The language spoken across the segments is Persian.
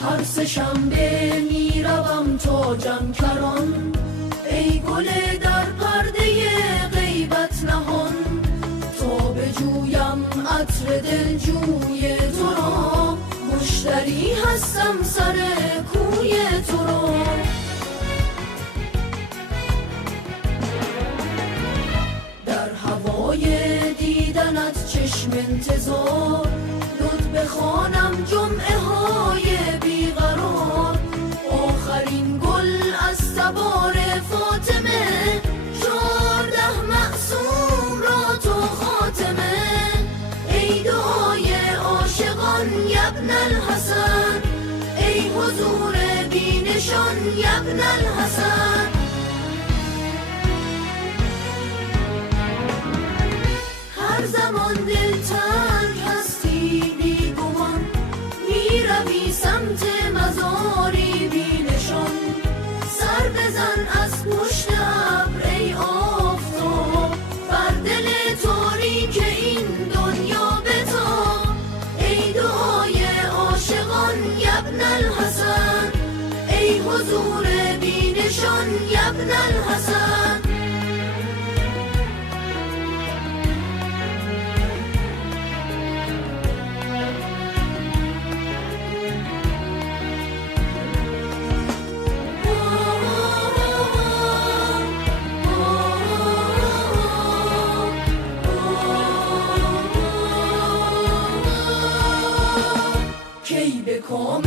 هر سه شنبه میروم تا جمکران، ای گل در پرده غیبت نهان، تا بجویم عطر دلجوی تو را، مشتری هستم سر کوی تو را. در هوای دیدنت چشم انتظار، لطف بخوانم جمعه های بیقرار. آخرین گل از تبار فاطمه، 14 معصوم را تو خاتمه. ای دعای عاشقان یبن الحسن، ای حضور بینشان یبن الحسن. هر زمان دلتنگ هستی بیگمان، میروی سمت مزاری بینشان. سر بزن از پشت ابر ای آفتاب، بر دل تاریک این دنیا بتاب. ای دعای عاشقان یبن الحسن، ای حضور بینشان یبن الحسن. کی به کام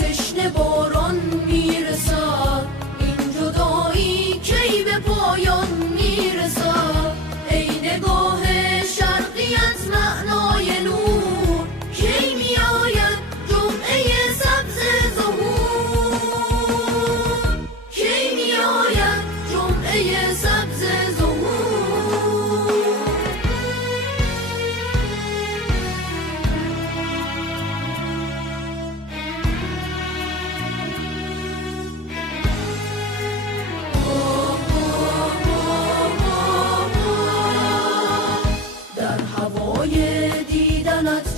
تشنه باران میرسد، این جدایی کی به پایان میرسد. ای نگاه شرقیت معنای نور، کی میآید جمعه سبز ظهور، کی میآید جمعه سبز ظهور.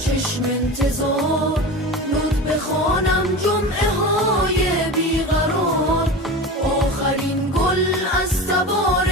چشم انتظار، لطف بخوانم جمعه های بیقرار. آخرین گل از تبار